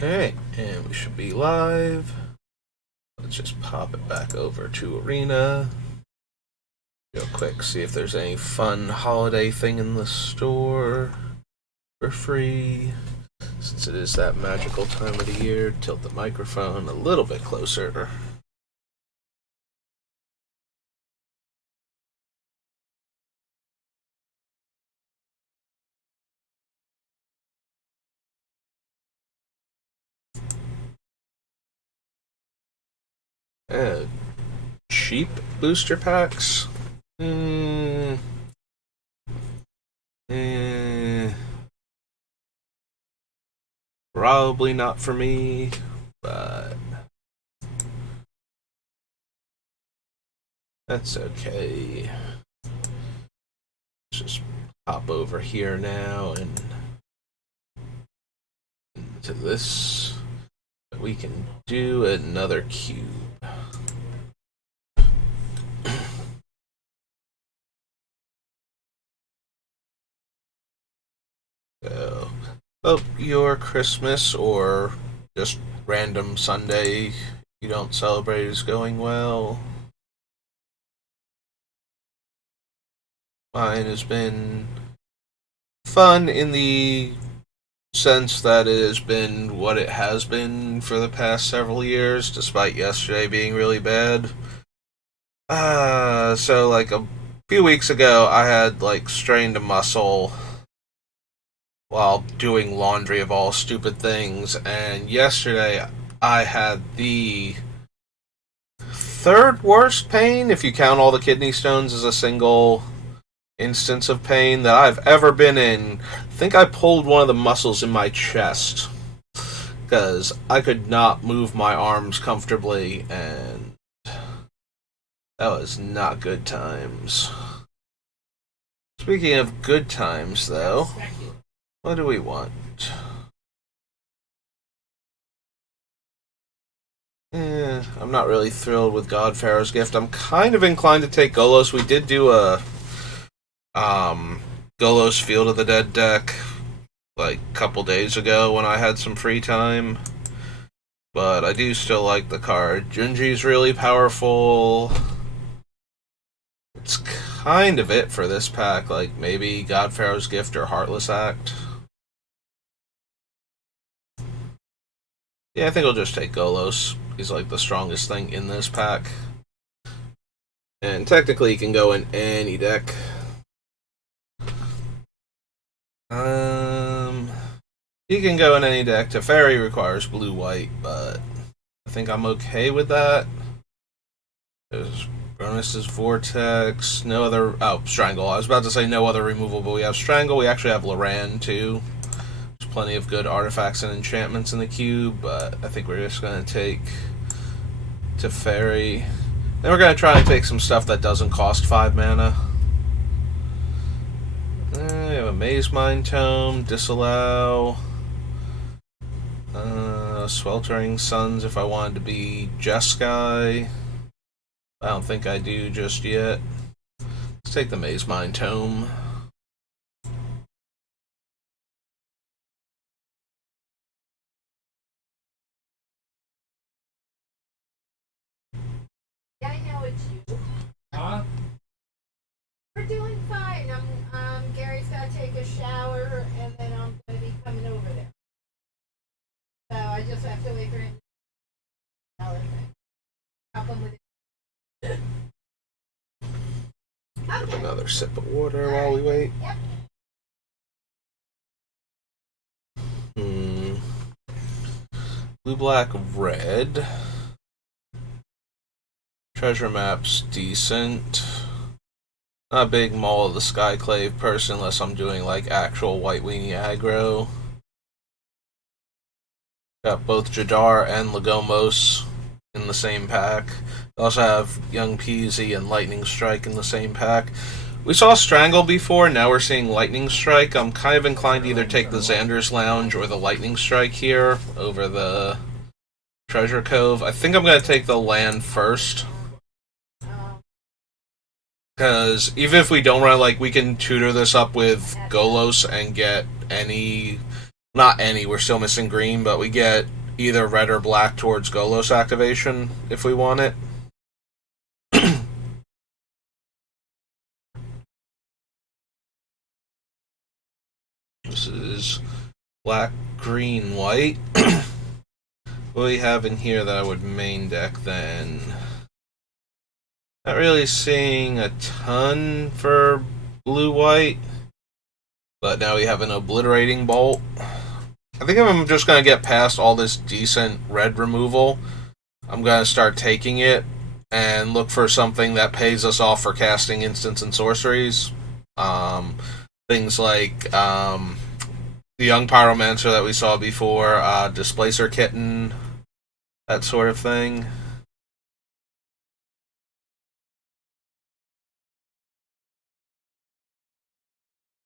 Alright, and we should be live. Let's just pop it back over to Arena. Real quick, see if there's any fun holiday thing in the store for free. Since it is that magical time of the year, tilt the microphone a little bit closer. Uh, cheap booster packs? Probably not for me, but that's okay. Let's just hop over here now and into this. We can do another cube. So, hope your Christmas or just random Sunday you don't celebrate is going well. Mine has been fun in the sense that it has been what it has been for the past several years, despite yesterday being really bad. So like a few weeks ago, I had like strained a muscle while doing laundry of all stupid things, and yesterday I had the third worst pain, if you count all the kidney stones as a single instance of pain that I've ever been in. I think I pulled one of the muscles in my chest because I could not move my arms comfortably, and that was not good times. Speaking of good times, though, what do we want? I'm not really thrilled with Godfarrow's Gift. I'm kind of inclined to take Golos. We did do a Golos Field of the Dead deck like a couple days ago when I had some free time. But I do still like the card. Junji's really powerful. It's kind of it for this pack. Like maybe Godfarrow's Gift or Heartless Act. Yeah, I think I'll just take Golos. He's like the strongest thing in this pack. And technically he can go in any deck. He can go in any deck. Teferi requires blue-white, but I think I'm okay with that. There's Bronus's Vortex, no other... Oh, Strangle. I was about to say no other removal, but we have Strangle. We actually have Loran, too. There's plenty of good artifacts and enchantments in the cube, but I think we're just going to take Teferi. Then we're going to try and take some stuff that doesn't cost 5 mana. We have a Maze Mind Tome, Disallow... Sweltering Suns if I wanted to be Jeskai. I don't think I do just yet. Let's take the Maze Mind Tome. Yeah, I know it's you. Huh? We're doing fine. Gary's got to take a shower, and then I'm going to be coming over there. So I just have to wait for him. Help him with it. Have another sip of water while we wait. Yep. Blue, black, red. Treasure map's decent. Not a big Maul of the Skyclave person unless I'm doing like actual White Weenie aggro. Got both Jadar and Legomos in the same pack. We also have Young Peasy and Lightning Strike in the same pack. We saw Strangle before, now we're seeing Lightning Strike. I'm kind of inclined to either take the Xander's Lounge or the Lightning Strike here over the Treasure Cove. I think I'm going to take the land first. Because even if we don't run, like, we can tutor this up with Golos and get any Not any, we're still missing green, but we get either red or black towards Golos activation if we want it. This is black, green, white. What do we have in here that I would main deck then? Not really seeing a ton for blue-white, but now we have an obliterating bolt. I think if I'm just going to get past all this decent red removal, I'm going to start taking it and look for something that pays us off for casting instants and sorceries. Things like the Young Pyromancer that we saw before, Displacer Kitten, that sort of thing.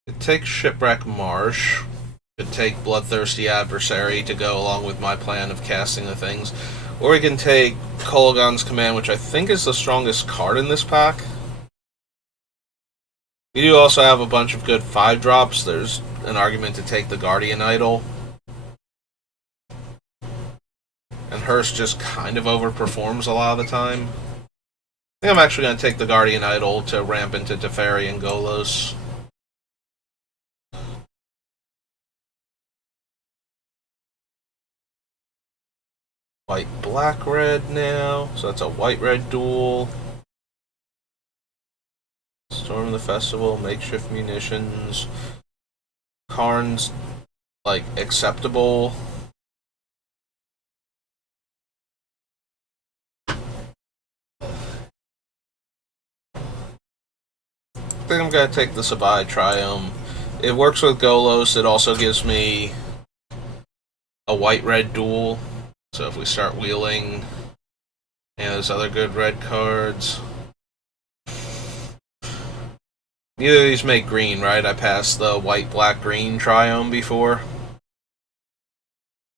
It takes Shipwreck Marsh. Could take Bloodthirsty Adversary to go along with my plan of casting the things. Or we can take Kolaghan's Command, which I think is the strongest card in this pack. We do also have a bunch of good 5-drops. There's an argument to take the Guardian Idol. And Hearst just kind of overperforms a lot of the time. I think I'm actually going to take the Guardian Idol to ramp into Teferi and Golos. White, black, red now. So that's a white-red duel. Storm the Festival, makeshift munitions. Karn's, like, acceptable. I think I'm going to take the Sabai Triumph. It works with Golos. It also gives me a white-red duel. So if we start wheeling, and there's other good red cards. Neither of these make green, right? I passed the white, black, green Triome before.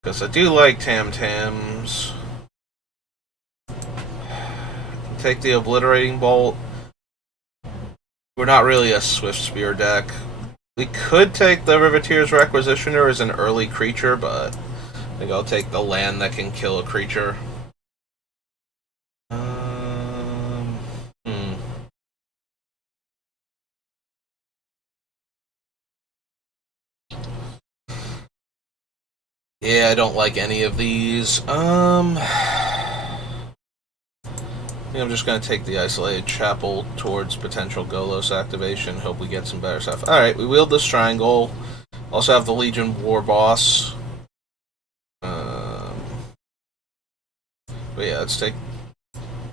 Because I do like Tam-Tams. Take the Obliterating Bolt. We're not really a Swift Spear deck. We could take the Riveteer's Requisitioner as an early creature, but I think I'll take the land that can kill a creature. Yeah, I don't like any of these. I think I'm just going to take the Isolated Chapel towards potential Golos activation. Hope we get some better stuff. Alright, we wield this triangle. Also have the Legion War Boss. But yeah, let's take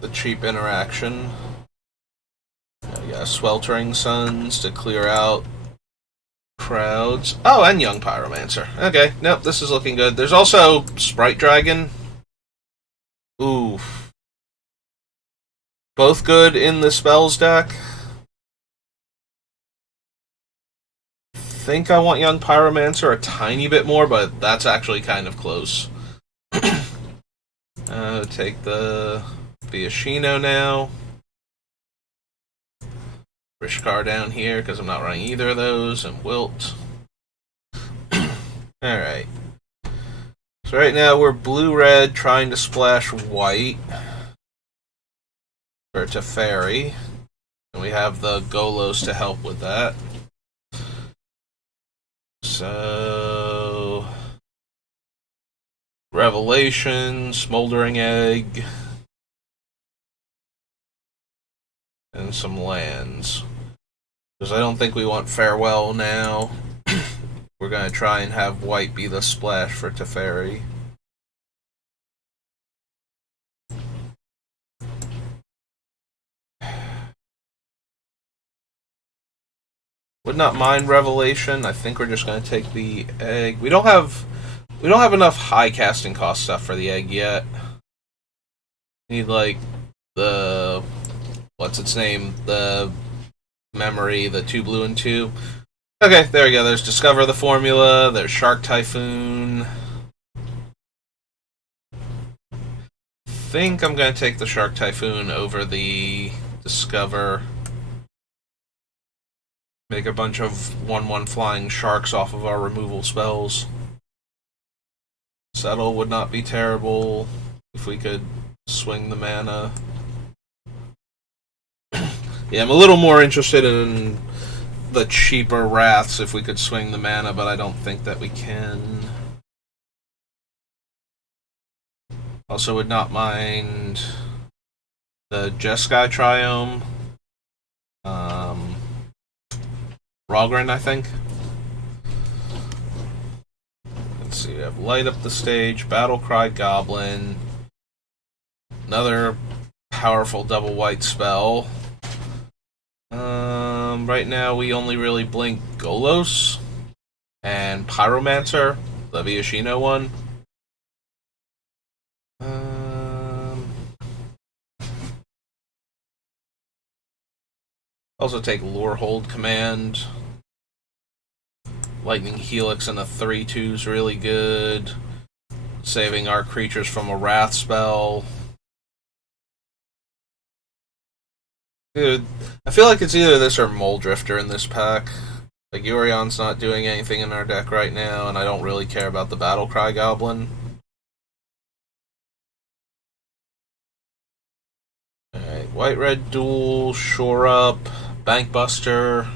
the cheap interaction. We got Sweltering Suns to clear out crowds. Oh, and Young Pyromancer. Okay, nope, this is looking good. There's also Sprite Dragon. Ooh. Both good in the spells deck. Think I want Young Pyromancer a tiny bit more, but that's actually kind of close. Take the Biashino now. Rishkar down here because I'm not running either of those, and Wilt. Alright. So right now we're blue-red trying to splash white for Teferi. And we have the Golos to help with that. So Revelation, Smoldering Egg, and some lands. Because I don't think we want Farewell now. We're going to try and have white be the splash for Teferi. Would not mind Revelation. I think we're just going to take the egg. We don't have enough high casting cost stuff for the egg yet. Need like the what's its name? The memory, the 2 blue and 2. Okay, there we go. There's Discover the Formula, there's Shark Typhoon. I think I'm gonna take the Shark Typhoon over the Discover. Make a bunch of 1/1 flying sharks off of our removal spells. Settle would not be terrible if we could swing the mana. Yeah, I'm a little more interested in the cheaper Wraths if we could swing the mana, but I don't think that we can. Also would not mind the Jeskai Triome. Rogren, I think. Let's see, we have Light Up the Stage, Battlecry Goblin, another powerful double white spell. Right now we only really blink Golos and Pyromancer, the Viashino one. Also take Lorehold Command. Lightning Helix and a 3/2 is really good. Saving our creatures from a Wrath spell. Dude, I feel like it's either this or Moldrifter in this pack. Like, Urion's not doing anything in our deck right now, and I don't really care about the Battlecry Goblin. Alright, White-Red Duel, Shore Up, Bankbuster.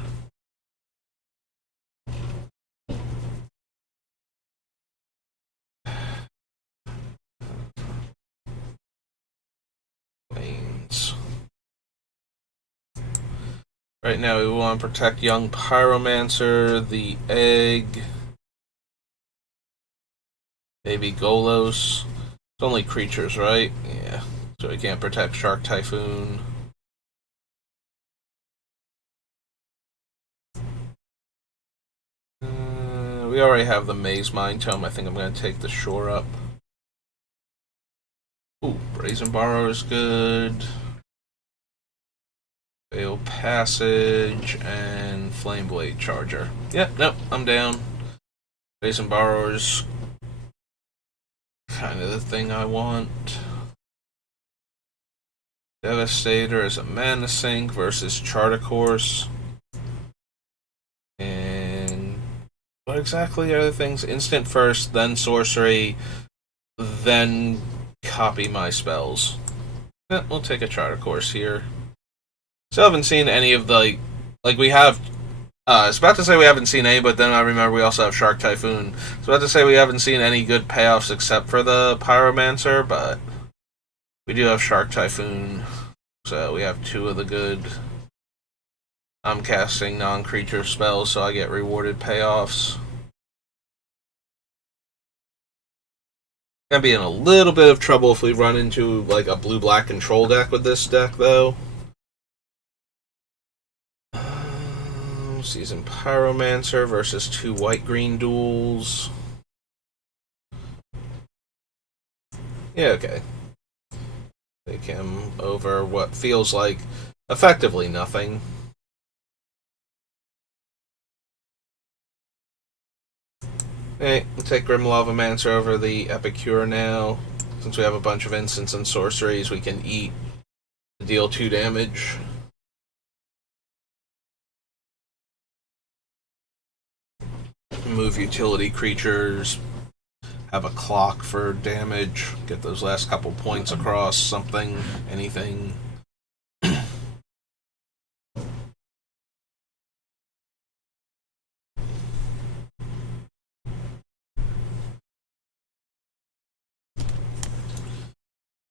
Right now we want to protect young Pyromancer, the egg, maybe Golos. It's only creatures, right? Yeah. So we can't protect Shark Typhoon. We already have the Maze Mind Tome. I think I'm going to take the Shore Up. Ooh, Brazen Borrow is good. Veil Passage and Flameblade Charger. Yep, nope, I'm down. Brazen Borrower's kind of the thing I want. Devastator is a mana sink versus Charter Course. And what exactly are the things? Instant first, then sorcery, then copy my spells. Yeah, we'll take a Charter Course here. Still haven't seen any of the, like we have, I was about to say we haven't seen any, but then I remember we also have Shark Typhoon. I was about to say we haven't seen any good payoffs except for the Pyromancer, but we do have Shark Typhoon, so we have two of the good. I'm casting non-creature spells, so I get rewarded payoffs. Gonna be in a little bit of trouble if we run into like a blue-black control deck with this deck, though. Season Pyromancer versus two white-green duels. Yeah, okay. Take him over what feels like effectively nothing. Okay, we'll take Grim Lavamancer over the Epicure now. Since we have a bunch of instants and sorceries, we can eat to deal 2 damage. Move utility creatures, have a clock for damage, get those last couple points across, something, anything.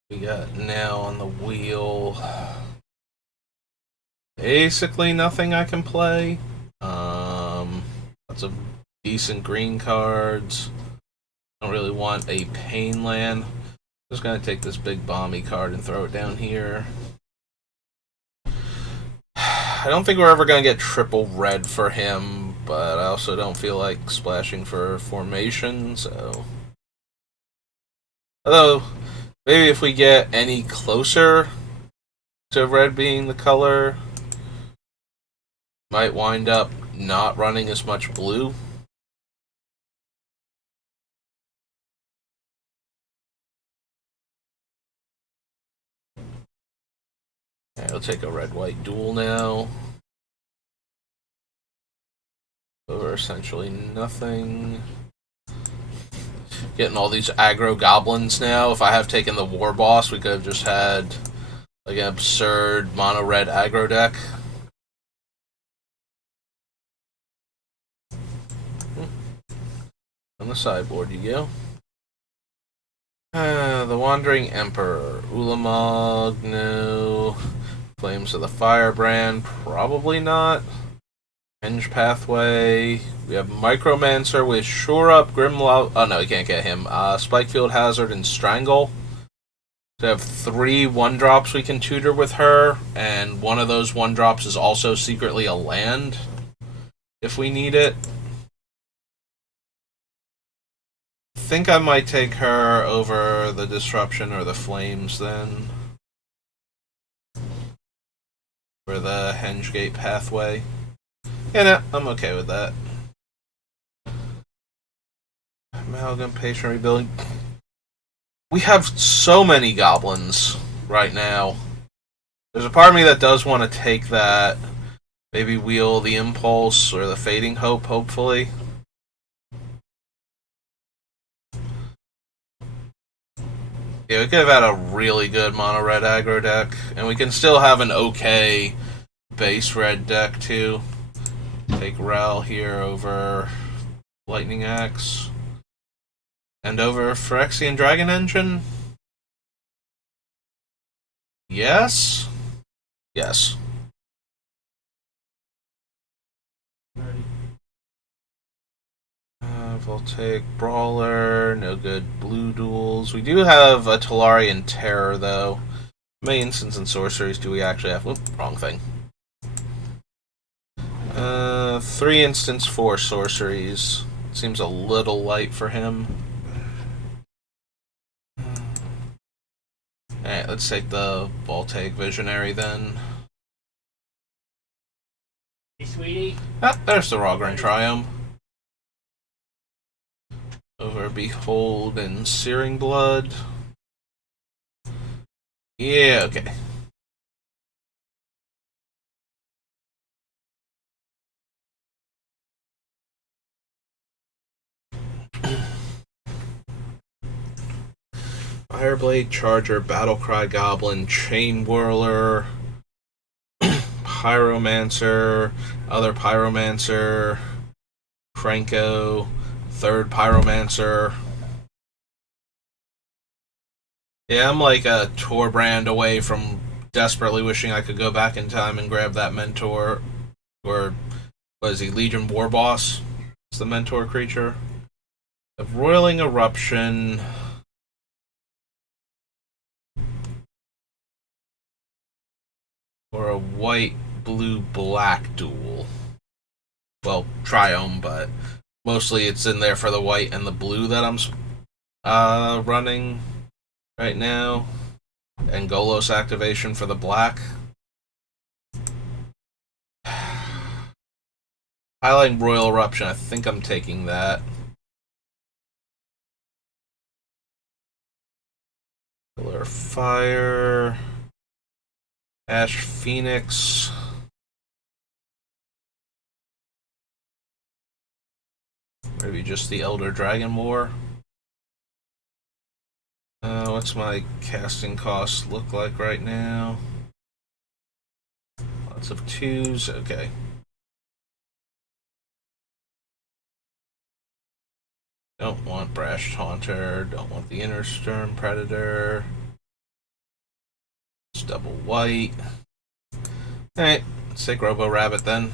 We got now on the wheel basically nothing I can play. Lots of decent green cards. Don't really want a pain land. Just gonna take this big bomby card and throw it down here. I don't think we're ever gonna get triple red for him, but I also don't feel like splashing for formation, so. Although, maybe if we get any closer to red being the color, might wind up not running as much blue. Yeah, I'll take a red-white duel now. Over essentially nothing. getting all these aggro goblins now. If I have taken the war boss, we could have just had like an absurd mono red aggro deck. On the sideboard you go. The Wandering Emperor. Ulamog, no. Flames of the Firebrand, probably not. Henge Pathway. We have Micromancer with Shore Up, Grimlow. Oh no, we can't get him. Spikefield Hazard and Strangle. So we have 3 1-drops we can tutor with her, and one of those 1-drops is also secretly a land if we need it. I think I might take her over the Disruption or the Flames then. For the Hengegate Pathway. Yeah, no, I'm okay with that. Amalgam, Patient Rebuilding. We have so many goblins right now. There's a part of me that does want to take that. Maybe wheel the Impulse or the Fading Hope, hopefully. Yeah, we could have had a really good mono red aggro deck. And we can still have an okay base red deck, too. Take Ral here over Lightning Axe. And over Phyrexian Dragon Engine? Yes? Yes. We'll take Brawler, no good blue duels. We do have a Talarian Terror, though. How many instants and sorceries do we actually have? Oop, wrong thing. 3 instants, 4 sorceries. Seems a little light for him. Alright, let's take the Voltaic Visionary then. Hey, sweetie. Ah, there's the Rogren Triumph. Over Behold and Searing Blood. Yeah, okay. Fireblade, Charger, Battlecry Goblin, Chain Whirler, Pyromancer, other Pyromancer, Franco, third Pyromancer. Yeah, I'm like a Torbrand away from desperately wishing I could go back in time and grab that Mentor. Or, what is he, Legion War Boss? It's the Mentor creature. Of Roiling Eruption. Or a white, blue, black duel. Well, Triome, but mostly it's in there for the white and the blue that I'm running right now. And Golos activation for the black. Highlighting Royal Eruption, I think I'm taking that. Pillar of Fire. Ash Phoenix. Maybe just the Elder Dragon War. What's my casting cost look like right now? Lots of 2s, okay. Don't want Brash Taunter, don't want the Inner Stern Predator. It's double white. Alright, let's take Robo Rabbit then.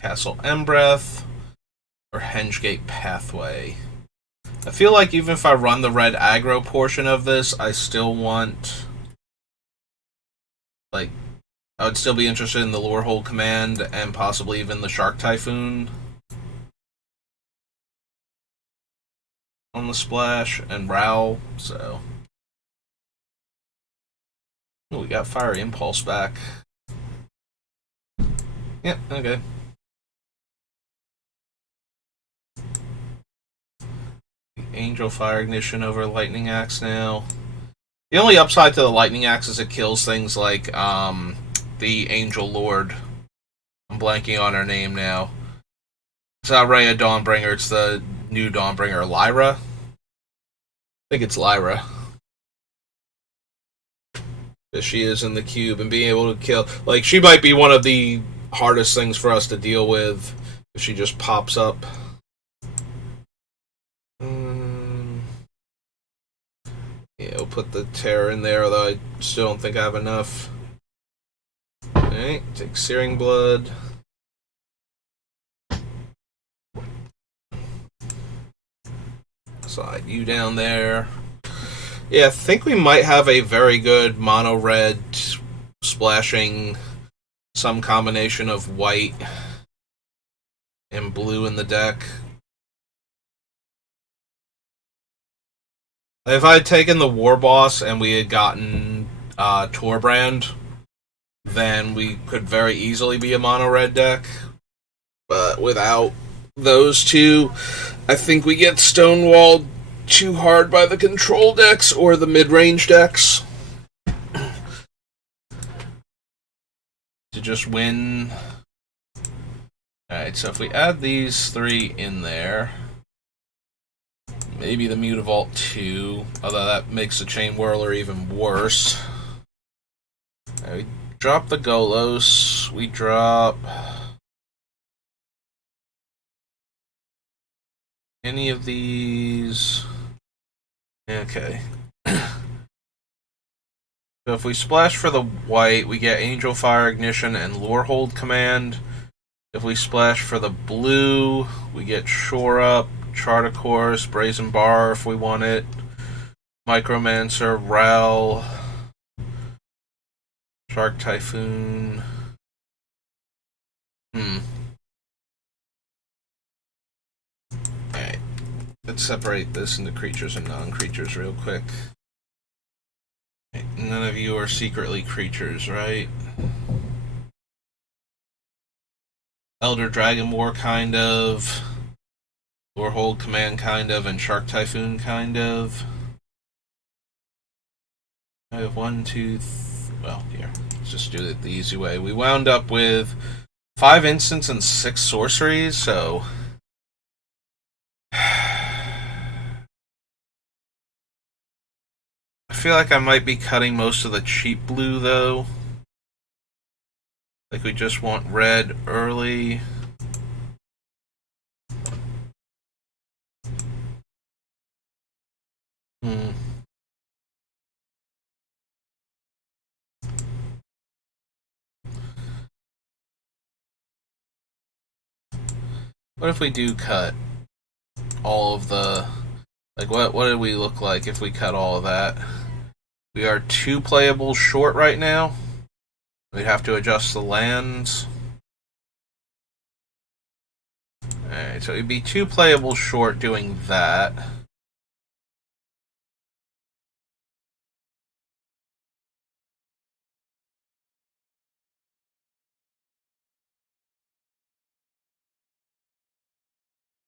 Castle Embreth or Hengegate Pathway. I feel like even if I run the red aggro portion of this, I still want, like, I would still be interested in the Lorehold Command and possibly even the Shark Typhoon on the splash and Ral, so. Ooh, we got Fiery Impulse back. Yep, okay. Angel Fire Ignition over Lightning Axe now. The only upside to the Lightning Axe is it kills things like the Angel Lord. I'm blanking on her name now. It's not Rhea Dawnbringer, it's the new Dawnbringer. Lyra? I think it's Lyra. That she is in the cube and being able to kill. Like, she might be one of the hardest things for us to deal with if she just pops up. Yeah, we'll put the terror in there, although I still don't think I have enough. Alright, take Searing Blood. Slide you down there. Yeah, I think we might have a very good mono red splashing some combination of white and blue in the deck. If I had taken the War Boss and we had gotten Torbrand, then we could very easily be a mono red deck. But without those two, I think we get stonewalled too hard by the control decks or the mid-range decks to just win. Alright, so if we add these three in there, maybe the Mutavault 2, although that makes the Chain Whirler even worse. Right, we drop the Golos, we drop any of these. Okay. So if we splash for the white, we get Angel Fire Ignition and Lorehold Command. If we splash for the blue, we get Shore Up, Chart a Course, Brazen Bar if we want it, Micromancer, Ral, Shark Typhoon. Alright. Let's separate this into creatures and non-creatures real quick. None of you are secretly creatures, right? Elder Dragon War, kind of. Lorehold Command, kind of. And Shark Typhoon, kind of. I have one, two, well, here. Let's just do it the easy way. We wound up with 5 instants and 6 sorceries, so I feel like I might be cutting most of the cheap blue, though. Like, we just want red early. What if we do cut all of the... Like, what do we look like if we cut all of that? We are 2 playables short right now. We'd have to adjust the lands. Alright, so we'd be 2 playables short doing that.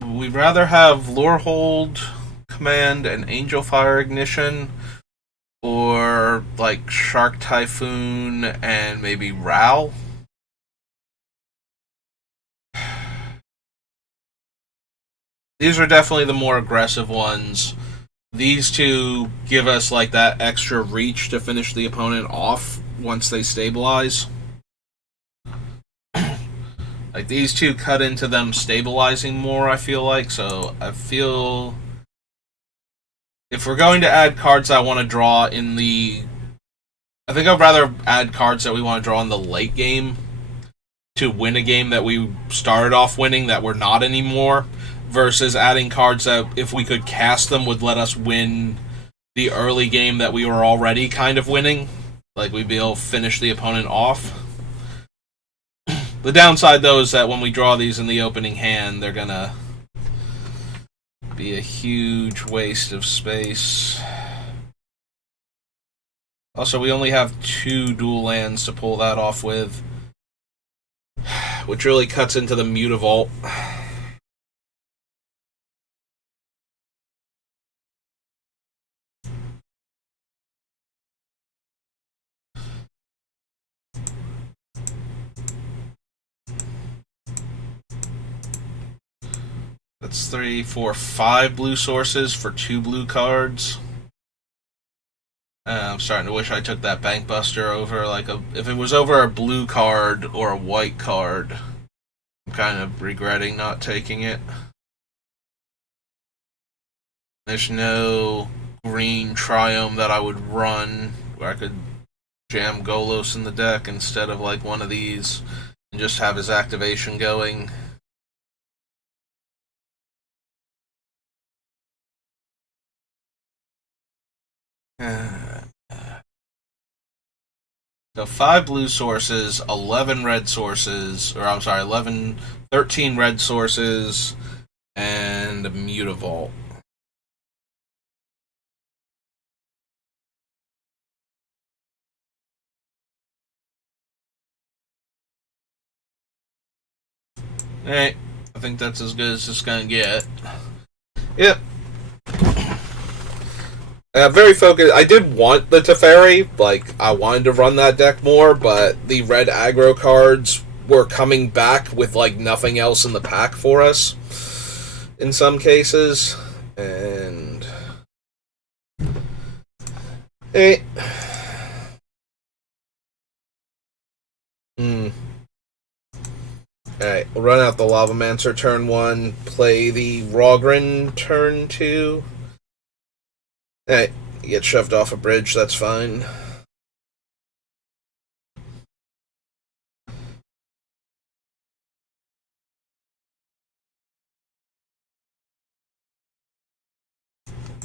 We'd rather have Lorehold Command and Angel Fire Ignition, or like Shark Typhoon and maybe Ral. These are definitely the more aggressive ones. These two give us like that extra reach to finish the opponent off once they stabilize. Like, these two cut into them stabilizing more, I feel like. So I feel if we're going to add cards I want to draw in the... I think I'd rather add cards that we want to draw in the late game to win a game that we started off winning that we're not anymore, versus adding cards that, if we could cast them, would let us win the early game that we were already kind of winning. Like, we'd be able to finish the opponent off. The downside, though, is that when we draw these in the opening hand, they're gonna be a huge waste of space. Also, we only have 2 dual lands to pull that off with, which really cuts into the Mutavault. That's 3, 4, 5 blue sources for 2 blue cards. I'm starting to wish I took that Bank Buster over if it was over a blue card or a white card. I'm kind of regretting not taking it. There's no green Triome that I would run where I could jam Golos in the deck instead of like one of these and just have his activation going. So 5 blue sources, 11 red sources, or I'm sorry, 13 red sources, and a Mutavault. Alright, I think that's as good as it's gonna get. Yep. Very focused. I did want the Teferi, I wanted to run that deck more, but the red aggro cards were coming back with nothing else in the pack for us in some cases. And hey. Alright, we'll run out the Lavamancer turn 1, play the Rogren turn 2. Alright, you get shoved off a bridge, that's fine.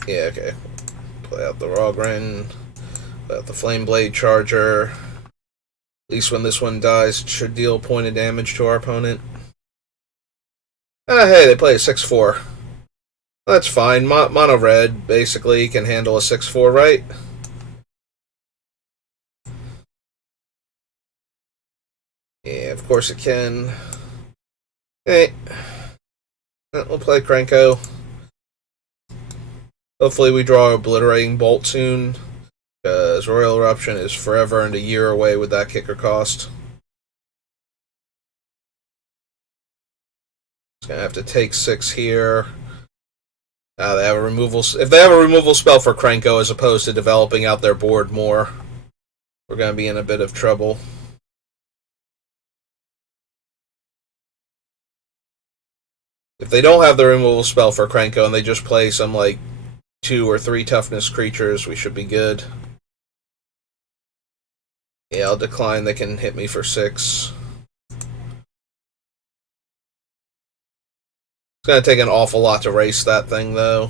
Yeah, okay. Play out the Rogren, play out the Flame Blade Charger. At least when this one dies, it should deal a point of damage to our opponent. Hey, they play a 6-4. That's fine. Mono red basically can handle a 6-4, right? Yeah, of course it can. Hey, we'll play Krenko. Hopefully we draw Obliterating Bolt soon, because Royal Eruption is forever and a year away with that kicker cost. It's gonna have to take 6 here. They have a removal. If they have a removal spell for Krenko as opposed to developing out their board more, we're gonna be in a bit of trouble. If they don't have the removal spell for Krenko and they just play some 2 or 3 toughness creatures, we should be good. Yeah, I'll decline. They can hit me for 6. It's going to take an awful lot to race that thing, though.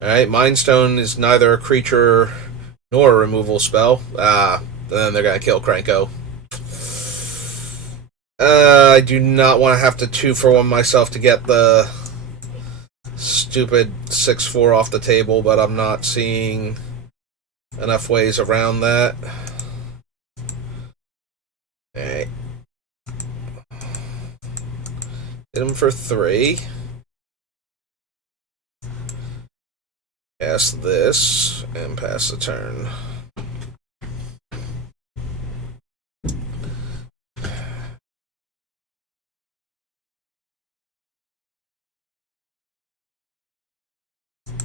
Alright, Mind Stone is neither a creature nor a removal spell. Then they're going to kill Krenko. I do not want to have to 2-for-1 myself to get the stupid 6-4 off the table, but I'm not seeing enough ways around that. Alright. Hit him for 3. Cast this and pass the turn.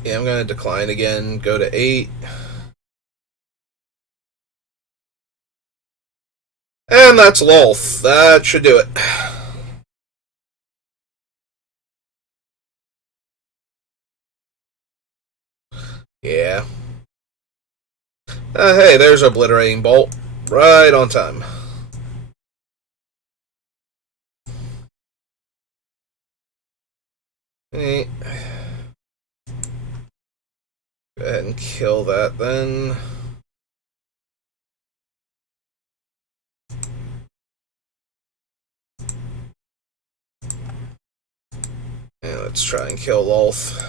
Yeah, I'm going to decline again, go to 8. And that's Lolth. That should do it. Yeah. Hey, there's Obliterating Bolt. Right on time. Go ahead and kill that then. And let's try and kill Lolth.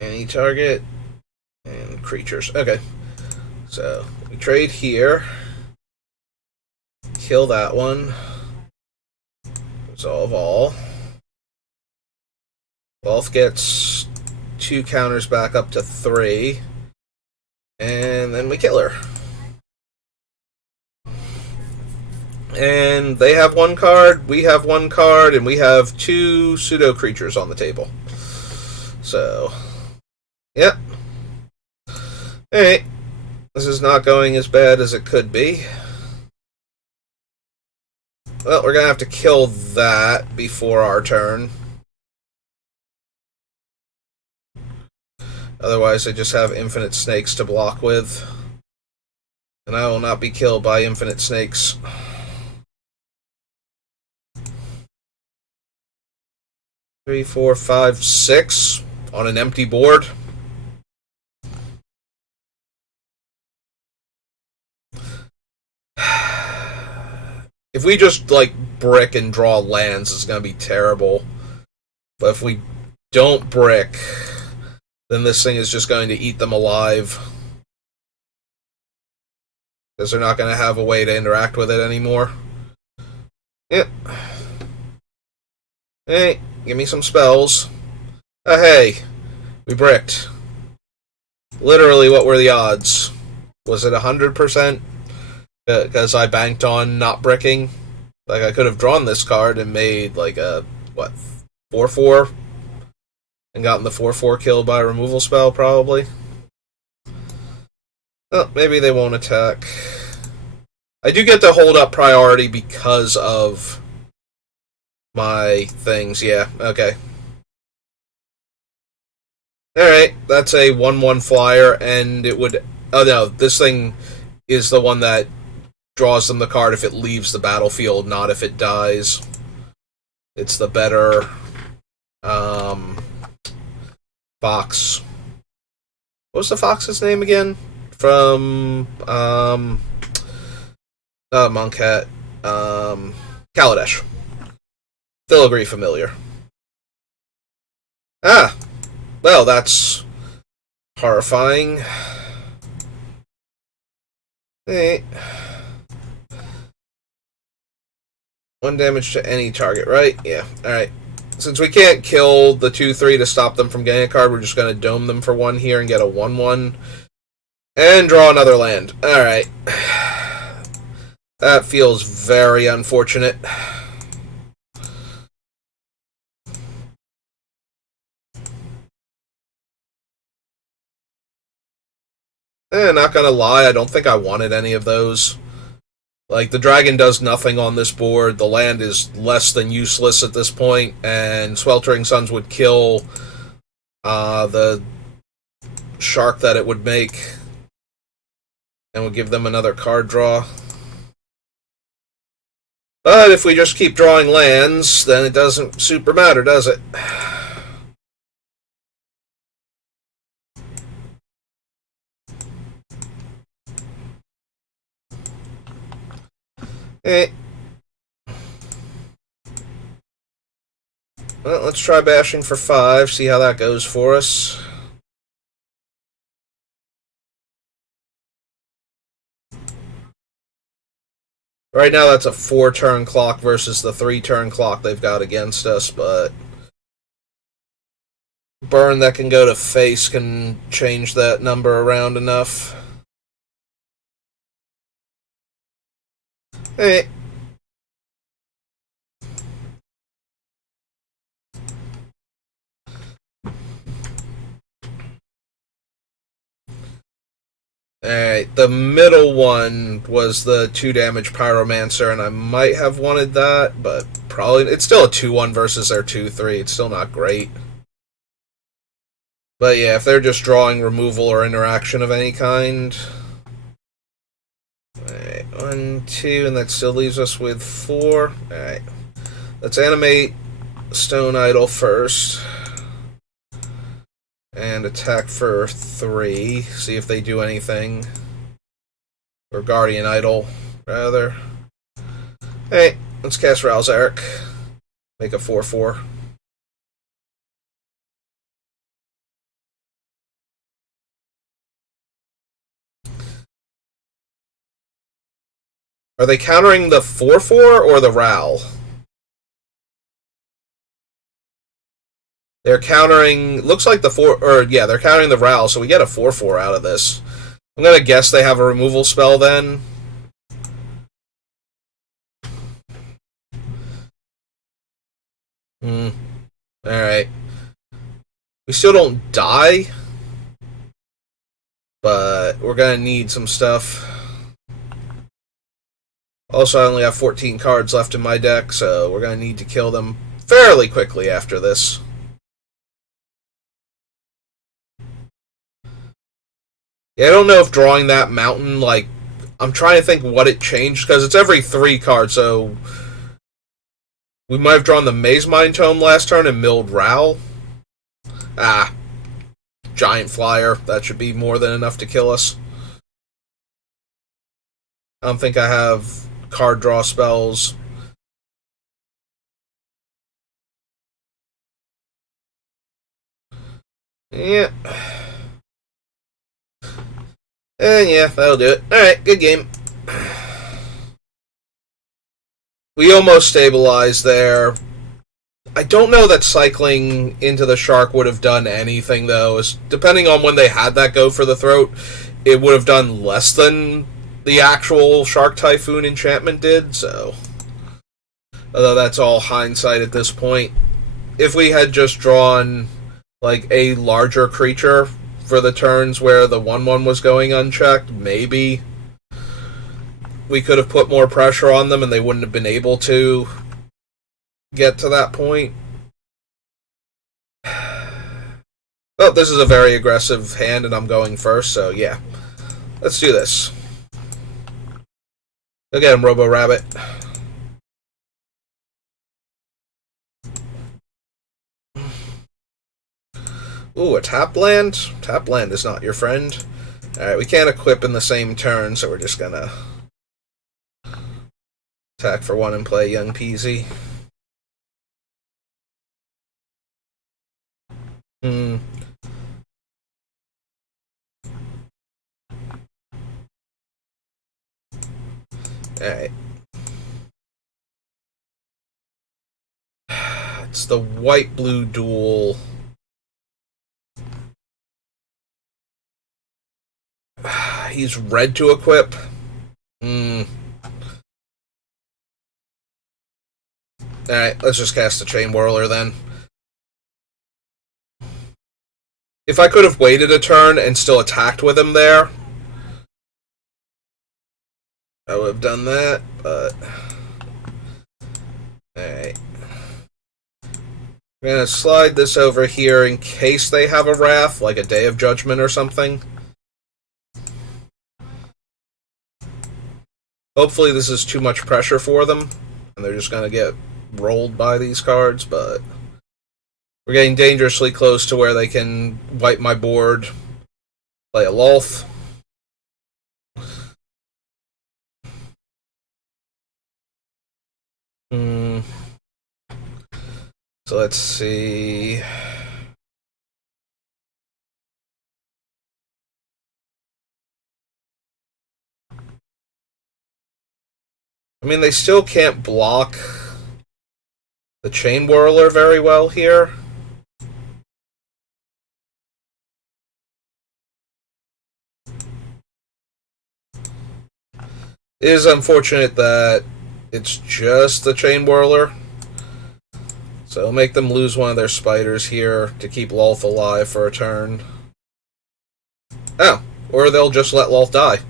Any target. And creatures. Okay. So, we trade here. Kill that one. Resolve all. Both gets 2 counters back up to 3. And then we kill her. And they have 1 card, we have 1 card, and we have 2 pseudo creatures on the table. So, yep. Alright. This is not going as bad as it could be. Well, we're going to have to kill that before our turn. Otherwise, I just have infinite snakes to block with. And I will not be killed by infinite snakes. 3, 4, 5, 6 on an empty board. If we just, like, brick and draw lands, it's going to be terrible. But if we don't brick, then this thing is just going to eat them alive. Because they're not going to have a way to interact with it anymore. Yep. Hey, give me some spells. Oh, hey, we bricked. Literally, what were the odds? Was it 100%? Because I banked on not bricking. Like, I could have drawn this card and made, like, a, what, 4/4? And gotten the 4/4 kill by a removal spell, probably. Oh, maybe they won't attack. I do get to hold up priority because of my things, yeah, okay. Alright, that's a 1/1 flyer, and it would... Oh no, this thing is the one that draws them the card if it leaves the battlefield, not if it dies. It's the better... fox. What was the fox's name again? From... Monkhat. Kaladesh. Filigree familiar. Ah! Well, that's horrifying. Hey. 1 damage to any target, right? Yeah, alright. Since we can't kill the 2/3 to stop them from getting a card, we're just going to dome them for 1 here and get a 1/1. And draw another land. Alright. That feels very unfortunate. Not gonna lie, I don't think I wanted any of those. Like, the dragon does nothing on this board, the land is less than useless at this point, and Sweltering Suns would kill the shark that it would make, and would give them another card draw. But if we just keep drawing lands, then it doesn't super matter, does it? Eh. Well, let's try bashing for 5, see how that goes for us. Right now that's a 4-turn clock versus the 3-turn clock they've got against us, but burn that can go to face can change that number around enough. Hey. Alright, the middle one was the 2 damage Pyromancer, and I might have wanted that, but probably... It's still a 2/1 versus their 2/3, it's still not great. But yeah, if they're just drawing removal or interaction of any kind... Alright, 1, 2, and that still leaves us with 4. Alright, let's animate Stone Idol first. And attack for 3. See if they do anything. Or Guardian Idol, rather. Hey, let's cast Rouse Eric. Make a 4/4. Are they countering the 4/4 or the Ral? They're countering. Looks like the four, or yeah, they're countering the Ral, so we get a 4/4 out of this. I'm gonna guess they have a removal spell then. Hmm. All right. We still don't die, but we're gonna need some stuff. Also, I only have 14 cards left in my deck, so we're gonna need to kill them fairly quickly after this. Yeah, I don't know if drawing that mountain, like, I'm trying to think what it changed, because it's every 3 cards, so we might have drawn the Maze Mind Tome last turn and milled Ral. Ah, Giant Flyer. That should be more than enough to kill us. I don't think I have card draw spells. Yeah. Yeah, that'll do it. Alright, good game. We almost stabilized there. I don't know that cycling into the Shark would have done anything, though. Depending on when they had that go for the throat, it would have done less than the actual Shark Typhoon enchantment did, so. Although that's all hindsight at this point. If we had just drawn, like, a larger creature for the turns where the 1/1 was going unchecked, maybe we could have put more pressure on them and they wouldn't have been able to get to that point. Oh, this is a very aggressive hand and I'm going first, so yeah. Let's do this. Go get him, Robo Rabbit. Ooh, a tap land? Tap land is not your friend. Alright, we can't equip in the same turn, so we're just gonna attack for 1 and play Young Peasy. Alright. It's the white-blue duel. He's red to equip. Alright, let's just cast the Chain Whirler then. If I could have waited a turn and still attacked with him there, I would have done that, but. Alright. I'm gonna slide this over here in case they have a Wrath, like a Day of Judgment or something. Hopefully this is too much pressure for them, and they're just gonna get rolled by these cards, but we're getting dangerously close to where they can wipe my board, play a Lolth. So let's see. I mean, they still can't block the Chain Whirler very well here. It is unfortunate that it's just the Chain Whirler. So it'll make them lose one of their spiders here to keep Lolth alive for a turn. Oh, or they'll just let Lolth die.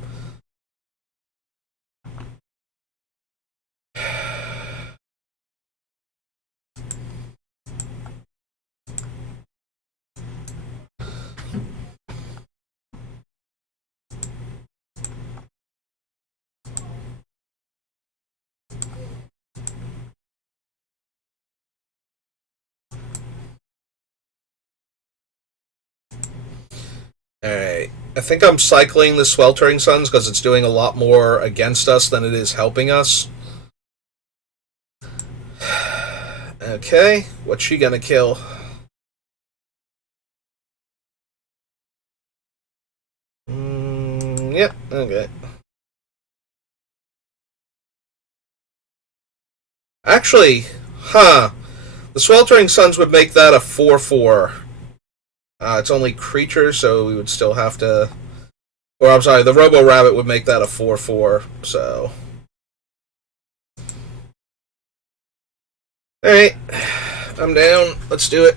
Alright. I think I'm cycling the Sweltering Suns because it's doing a lot more against us than it is helping us. Okay, what's she gonna kill? Yep, okay. Actually, The Sweltering Suns would make that a 4/4. It's only creature, so we would still have to. Or I'm sorry, the Robo Rabbit would make that a 4/4. So. Alright. I'm down. Let's do it.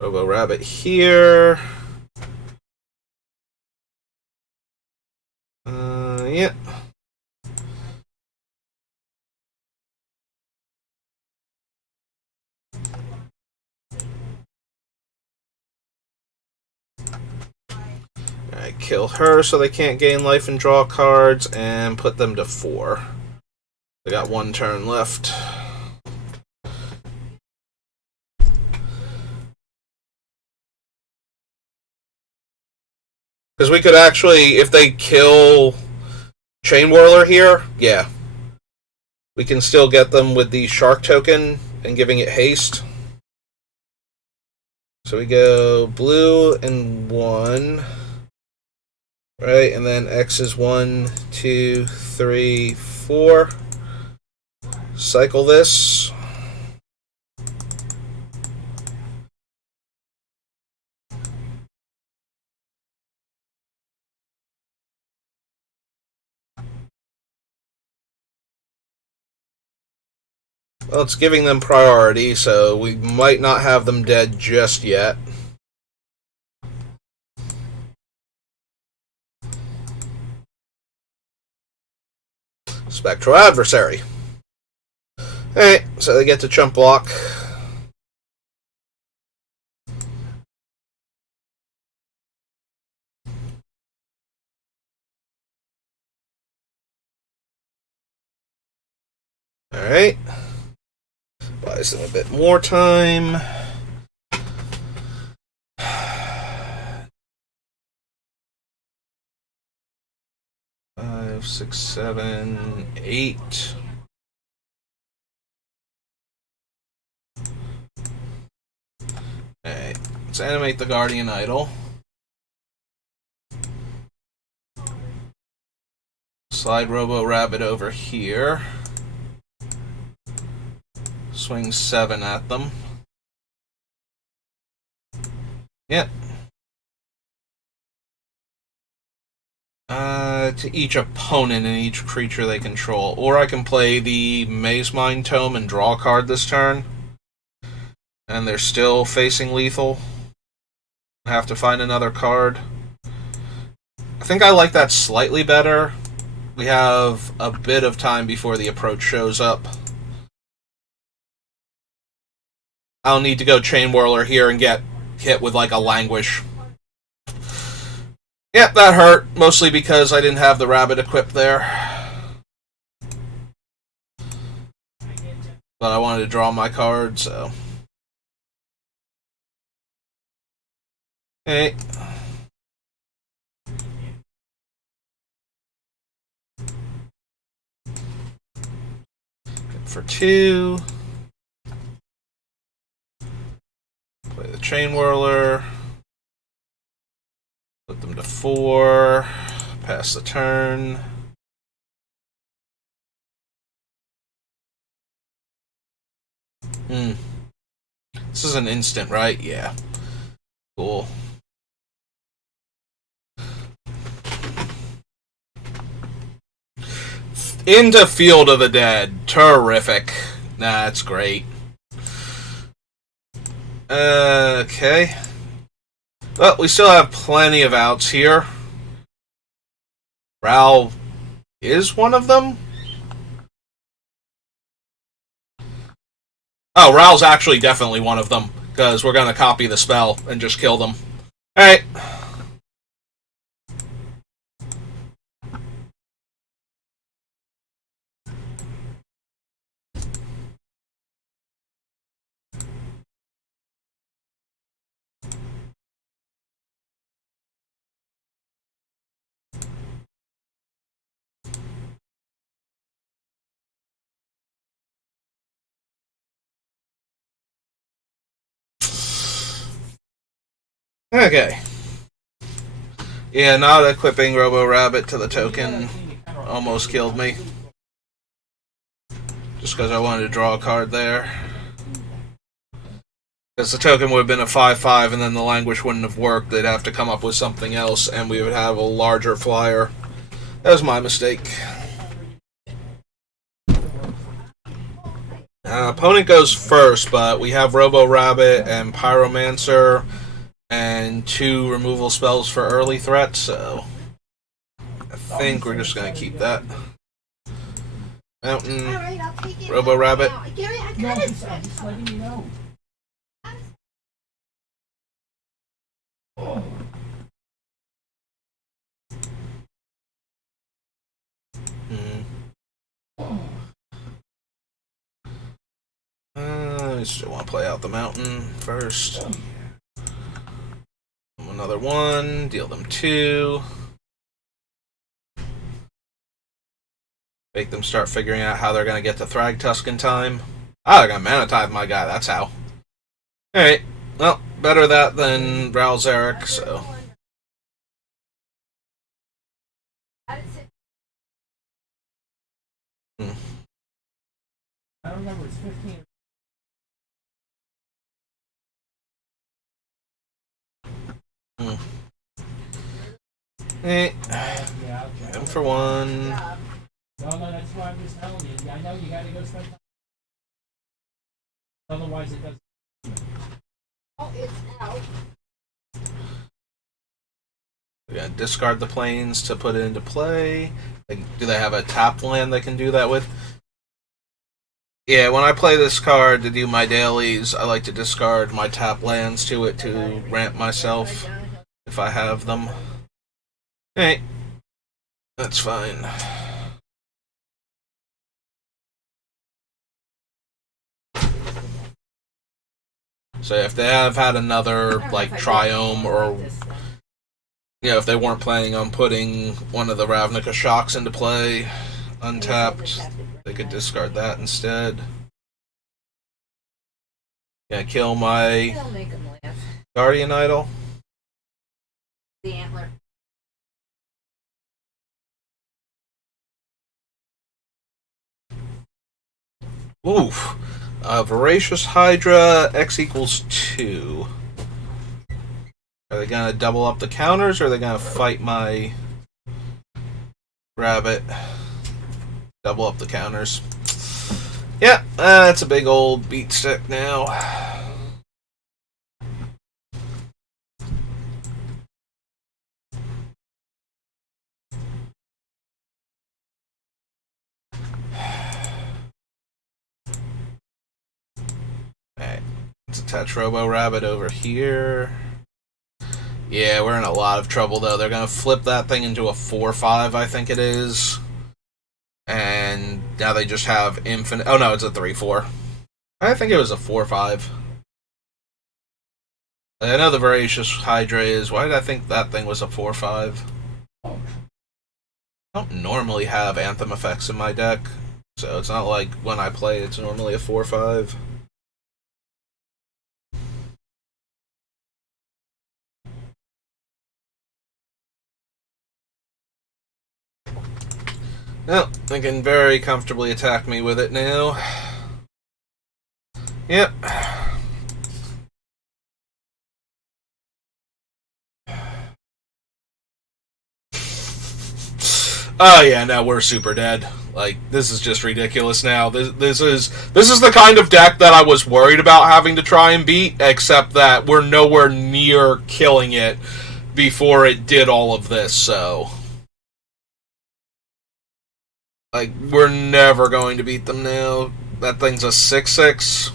Robo Rabbit here. Yeah. Alright, kill her so they can't gain life and draw cards, and put them to 4. They got 1 turn left. Because we could actually, if they kill Chain Whirler here, yeah. We can still get them with the Shark token and giving it haste. So we go blue and 1. Right, and then X is 1, 2, 3, 4. Cycle this. Well, it's giving them priority, so we might not have them dead just yet. Spectral Adversary. Alright, so they get to chump block. Alright. Buys them a bit more time. Five, 6, 7, 8. Alright, let's animate the Guardian Idol. Slide Robo Rabbit over here. Swing 7 at them. Yep. To each opponent and each creature they control. Or I can play the Maze Mind Tome and draw a card this turn. And they're still facing lethal. I have to find another card. I think I like that slightly better. We have a bit of time before the approach shows up. I'll need to go Chain Whirler here and get hit with like a Languish. Yep, that hurt. Mostly because I didn't have the rabbit equipped there. But I wanted to draw my card, so. Okay. Good for 2. Play the Chain Whirler. Put them to 4. Pass the turn. This is an instant, right? Yeah. Cool. Into Field of the Dead. Terrific. Nah, that's great. Okay. Well, we still have plenty of outs here. Ral is one of them? Oh, Ral's actually definitely one of them, because we're going to copy the spell and just kill them. Alright. Okay. Yeah, not equipping Robo Rabbit to the token almost killed me. Just because I wanted to draw a card there. Because the token would have been a 5/5 and then the languish wouldn't have worked. They'd have to come up with something else and we would have a larger flyer. That was my mistake. Opponent goes first, but we have Robo Rabbit and Pyromancer and 2 removal spells for early threats, so I think we're just going to keep that. Mountain, Alright, I'll take it Robo Rabbit. now. Gary, I No, got it. I'm just letting you know. I still want to play out the mountain first. Another 1, deal them 2. Make them start figuring out how they're going to get to Thragtusk in time. Ah, they're going to Mana Tithe my guy, that's how. Alright, well, better that than Ral Zarek, so. I don't remember, it's 15. Eh, Yeah, okay. M for 1. No, that's why I'm just telling you. I know you gotta go spend time. Otherwise it doesn't. Oh, it's out. We're going to discard the planes to put it into play. Do they have a tap land they can do that with? Yeah, when I play this card to do my dailies, I like to discard my tap lands to it to ramp myself if I have them. Hey, that's fine. So if they have had another, like, Triome, or, you know, if they weren't planning on putting one of the Ravnica Shocks into play, untapped, they could discard that instead. Yeah, kill my They'll make them laugh. Guardian Idol. The antler. Oof. Voracious Hydra, X equals 2. Are they going to double up the counters, or are they going to fight my rabbit? Double up the counters. Yeah, that's a big old beat stick now. Alright, let's attach Robo Rabbit over here. Yeah, we're in a lot of trouble though. They're gonna flip that thing into a 4/5, I think it is. And now they just have infinite. Oh no, it's a 3/4. I think it was a 4/5. I know the Voracious Hydra is. Why did I think that thing was a 4/5? I don't normally have Anthem effects in my deck, so it's not like when I play it's normally a 4/5. Well, they can very comfortably attack me with it now. Yep. Oh yeah, now we're super dead. Like, this is just ridiculous now. This is the kind of deck that I was worried about having to try and beat, except that we're nowhere near killing it before it did all of this, so like, we're never going to beat them now. That thing's a 6/6.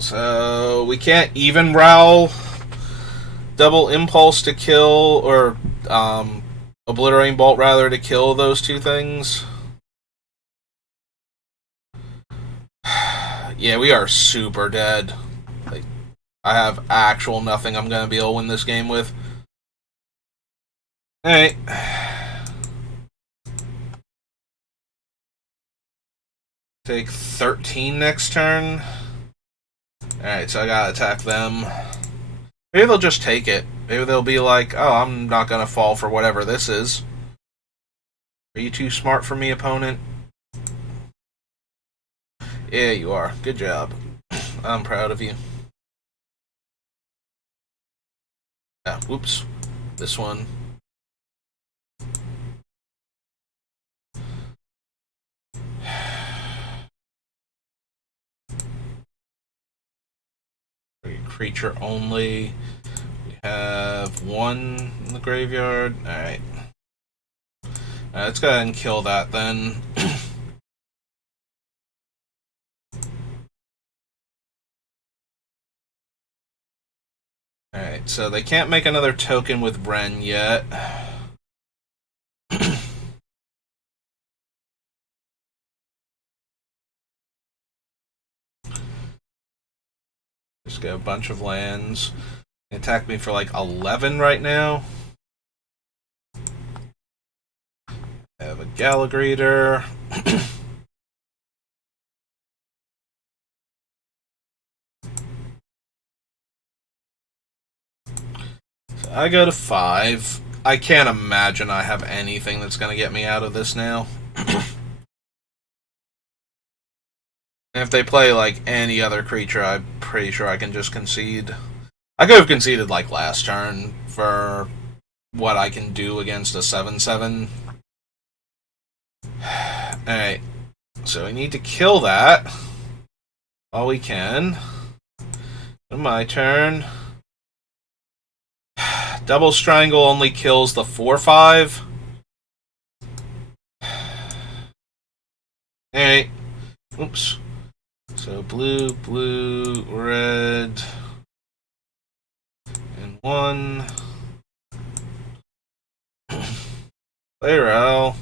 So we can't even Rowl double impulse to kill, or obliterating bolt rather, to kill those two things. Yeah, we are super dead. Like, I have actual nothing I'm gonna be able to win this game with. Alright. Take 13 next turn. Alright, so I gotta attack them. Maybe they'll just take it. Maybe they'll be like, oh, I'm not gonna fall for whatever this is. Are you too smart for me, opponent? Yeah, you are. Good job. I'm proud of you. Ah, whoops. This one. Creature only. We have one in the graveyard. Alright. Let's go ahead and kill that then. Alright, so they can't make another token with Ren yet. Just get a bunch of lands. They attack me for like 11 right now. I have a Gallagher. So I go to 5. I can't imagine I have anything that's going to get me out of this now. If they play like any other creature, I'm pretty sure I can just concede. I could have conceded like last turn for what I can do against a 7/7. Alright, so we need to kill that while we can. My turn. Double Strangle only kills the 4/5. Alright. Oops. So blue, blue, red, and 1. Playrel.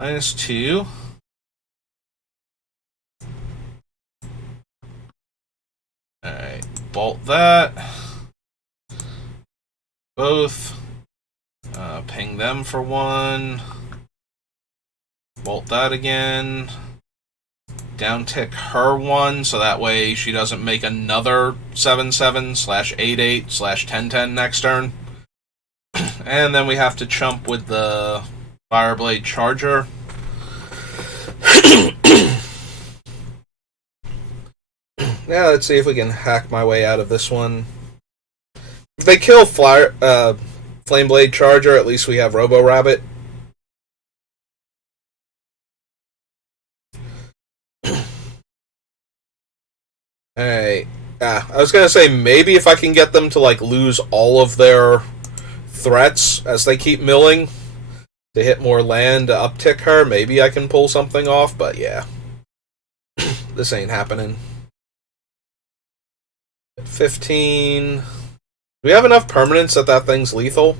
-2. Alright, bolt that. Both. Ping them for 1. Bolt that again. Down tick her 1, so that way she doesn't make another 7/7/8/8/10/10 next turn. And then we have to chump with the Fireblade Charger. Now let's see if we can hack my way out of this one. If they kill Flameblade Charger, at least we have Robo Rabbit. Alright. I was gonna say maybe if I can get them to like lose all of their threats as they keep milling to hit more land to uptick her, maybe I can pull something off, but yeah. This ain't happening. 15. Do we have enough permanents that thing's lethal?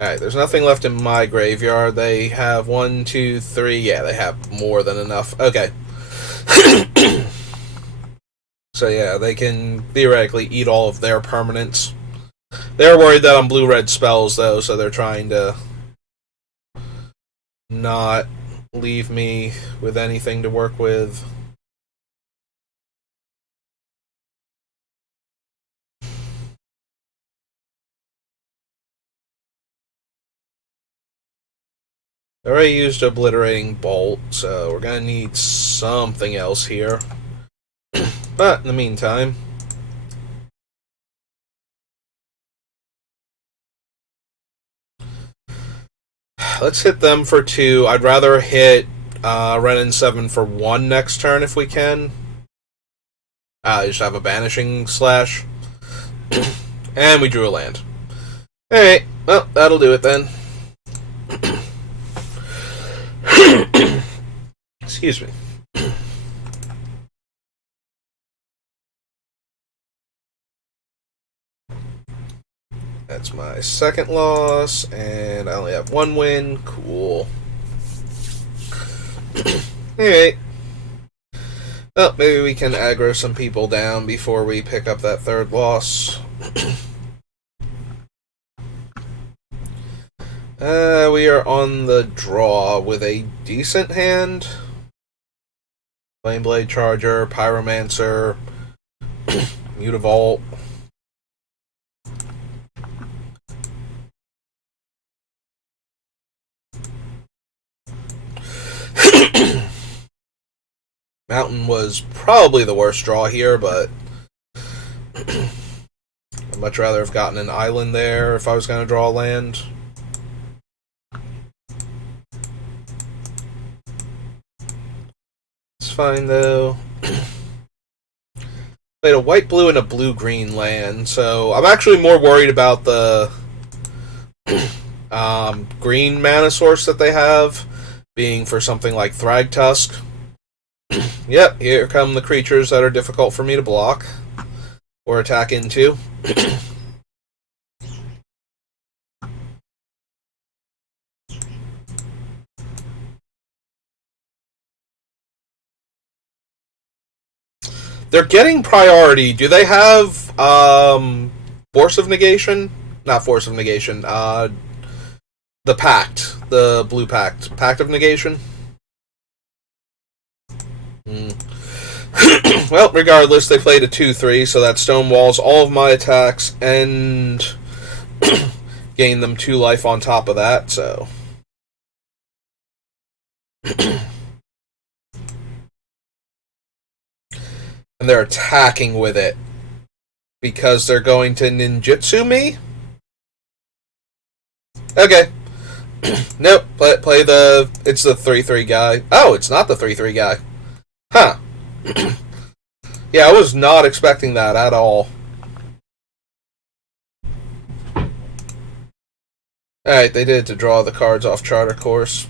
Alright, there's nothing left in my graveyard. They have 1, 2, 3. Yeah, they have more than enough. Okay. So yeah, they can theoretically eat all of their permanents. They're worried that I'm blue-red spells, though, so they're trying to not leave me with anything to work with. I already used Obliterating Bolt, so we're going to need something else here. But in the meantime, let's hit them for 2. I'd rather hit Ren and 7 for 1 next turn if we can. Just have a Banishing Slash. And we drew a land. Alright, well, that'll do it then. Excuse me. That's my second loss, and I only have 1 win. Cool. Alright. Well, maybe we can aggro some people down before we pick up that third loss. We are on the draw with a decent hand. Flameblade Charger, Pyromancer, Mutavault. Mountain was probably the worst draw here, but I'd much rather have gotten an island there if I was going to draw land. It's fine, though. Played a white-blue and a blue-green land, so I'm actually more worried about the green mana source that they have being for something like Thragtusk. Yep, here come the creatures that are difficult for me to block or attack into. They're getting priority. Do they have Force of Negation? Not Force of Negation. The Pact. The Blue Pact. Pact of Negation? Well, regardless, they played a 2-3, so that stonewalls all of my attacks and gain them 2 life on top of that, so. And they're attacking with it because they're going to ninjutsu me? Okay. Nope, play the... It's the 3-3 guy. Oh, it's not the 3-3 guy. Huh. Yeah, I was not expecting that at all. Alright, they did to draw the cards off Charter Course.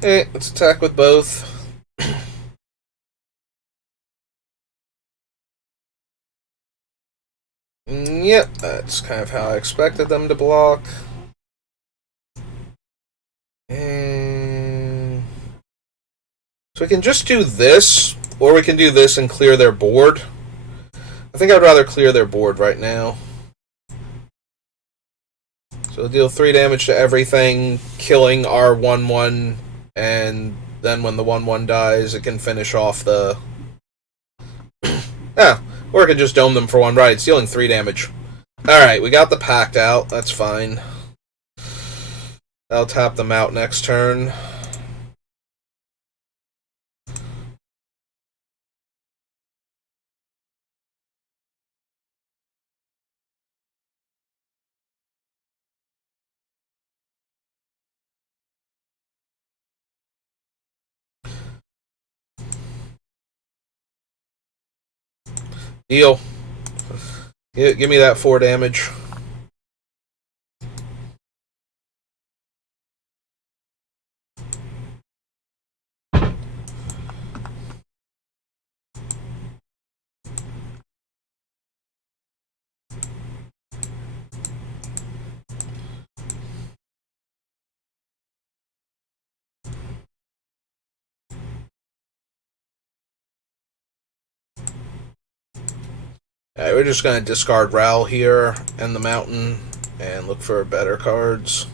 Hey, let's attack with both. Yep, that's kind of how I expected them to block. And so we can just do this, or we can do this and clear their board. I think I'd rather clear their board right now. So deal 3 damage to everything, killing our 1-1, and then when the 1-1 dies, it can finish off the... Yeah, or it can just dome them for 1 right. It's dealing 3 damage. Alright, we got the Pact out. That's fine. I'll tap them out next turn. Deal. Give me that 4 damage. Alright, we're just going to discard Ral here and the Mountain and look for better cards.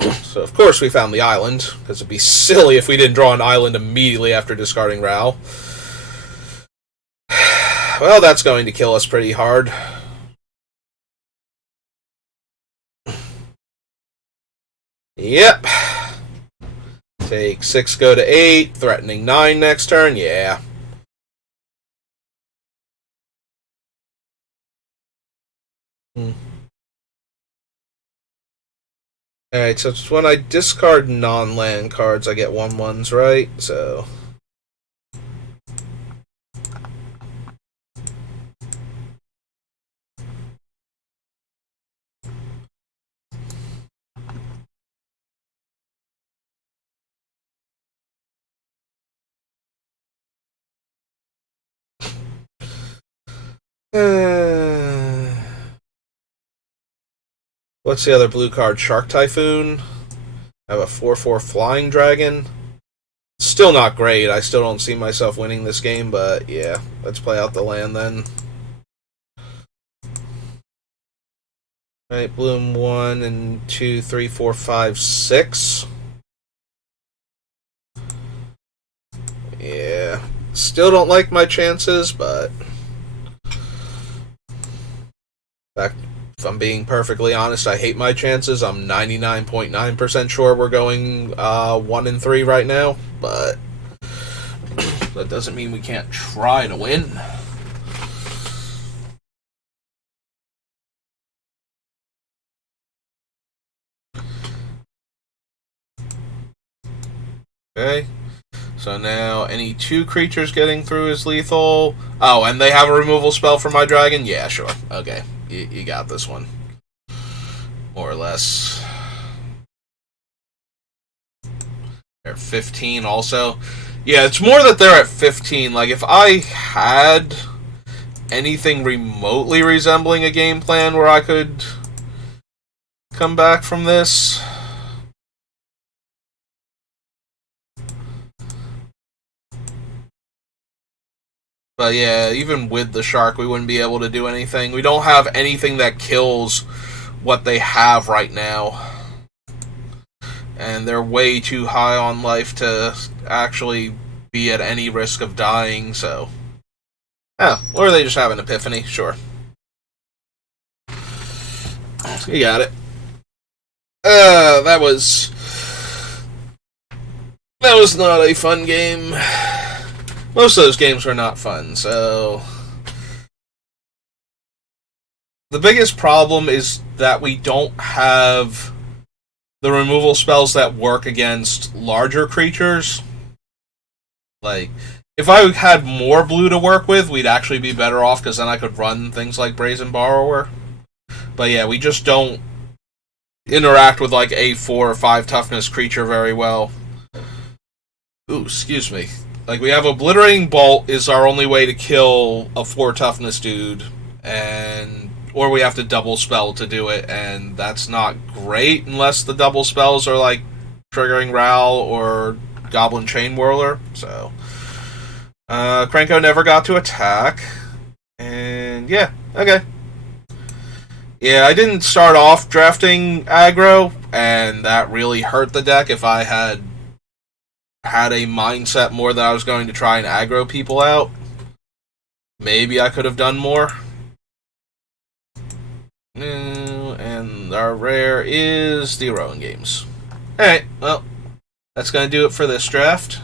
So, of course, we found the island, because it'd be silly if we didn't draw an island immediately after discarding Ral. Well, that's going to kill us pretty hard. Yep. Take 6, go to 8, threatening 9 next turn, yeah. Alright, so it's when I discard non-land cards, I get 1/1s, right? So... What's the other blue card? Shark Typhoon. I have a 4/4 Flying Dragon. Still not great. I still don't see myself winning this game, but yeah. Let's play out the land then. Alright, bloom 1 and 2, 3, 4, 5, 6. Yeah. Still don't like my chances, but... fact, if I'm being perfectly honest, I hate my chances. I'm 99.9% sure we're going 1 and 3 right now, but that doesn't mean we can't try to win. Okay. So now any 2 creatures getting through is lethal. Oh, and they have a removal spell for my dragon? Yeah, sure. Okay. You got this one. More or less. They're 15 also. Yeah, it's more that they're at 15. Like, if I had anything remotely resembling a game plan where I could come back from this. But yeah, even with the shark, we wouldn't be able to do anything. We don't have anything that kills what they have right now. And they're way too high on life to actually be at any risk of dying, so... Oh, or they just have an epiphany, sure. You got it. That was not a fun game. Most of those games were not fun, so... The biggest problem is that we don't have the removal spells that work against larger creatures. Like, if I had more blue to work with, we'd actually be better off, because then I could run things like Brazen Borrower. But yeah, we just don't interact with like a 4 or 5 toughness creature very well. Ooh, excuse me. Like, we have Obliterating Bolt is our only way to kill a 4 toughness dude, or we have to double spell to do it, and that's not great unless the double spells are like triggering Ral or Goblin Chain Whirler. So Krenko never got to attack, and yeah, okay. Yeah, I didn't start off drafting aggro, and that really hurt the deck. If I had a mindset more that I was going to try and aggro people out, maybe I could have done more. And our rare is the Rowan Games. Alright, well, that's going to do it for this draft.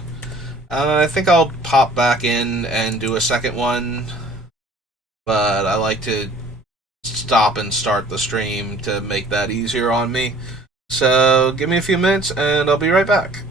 I think I'll pop back in and do a second one, but I like to stop and start the stream to make that easier on me. So give me a few minutes and I'll be right back.